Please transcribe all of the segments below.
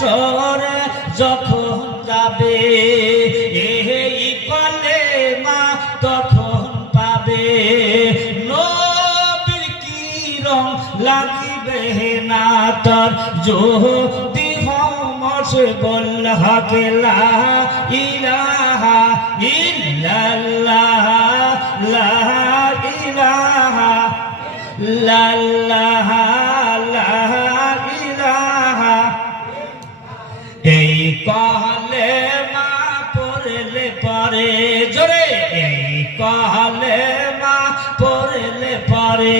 হাসরে যখন যাবে এই কলেমা তখন পাবে নবীর কিরণ লাগিবে না তার যদি হমস বল হক লা ইলাহা ইল্লাল্লাহ লা ইলাহা ইল্লাল্লাহ লা ইলাহা এই কলেমা পড়লে পরে জোরে এই কলেমা পড়লে পরে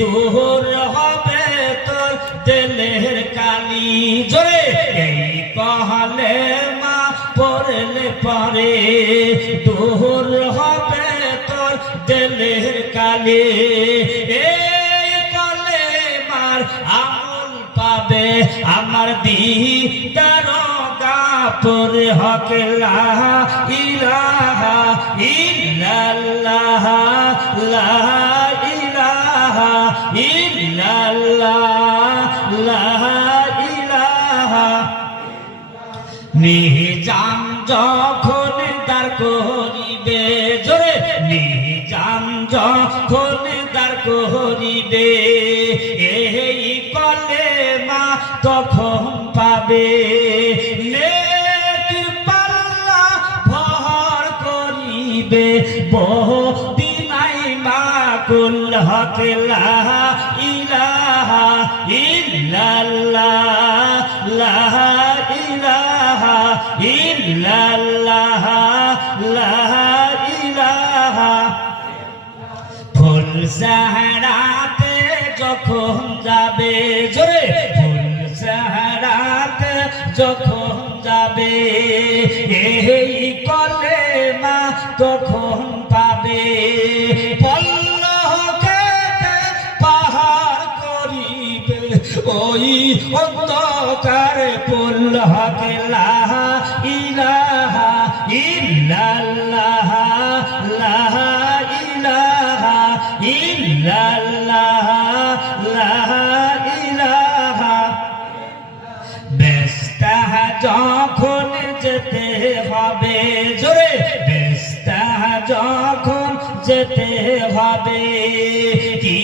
দূর হবে তোর দিলের কালি জোরে এই কলেমা পড়লে পরে দূর হবে তোর দিলের কালি এই কলেমার আমল পাবে আমার দিদার গাপর হক লা ইলাহা ইল্লাল্লাহ লা ইলাহা ইল্লাল্লাহ লা ইলাহা নিজাম যখন দাঁড় করিবে জোরে নিজাম যখন দাঁড় করিবে এই কলেমা তখন পাবে নেকির পাল্লা ভর করিবে বহুদিনাই মাকুল হক লা ইলাহা ইল্লাল্লাহ লা ইলাহা ইল্লাল্লাহ লা ইলাহা ফুল সাহারাতে যখন যাবে জোরে ফুল সাহারাতে যখন যাবে এই কলেমা তখন পাবে পল্লকে পাহাড় করিবে ওই অন্ধকার পল্লক লা ইলাহা ইল্লাল্লাহ লা ইলাহা ইল্লাল্লাহ লা ইলাহা বেস্তা যখন যেতে হবে জোরে বেস্তা যখন যেতে হবে কি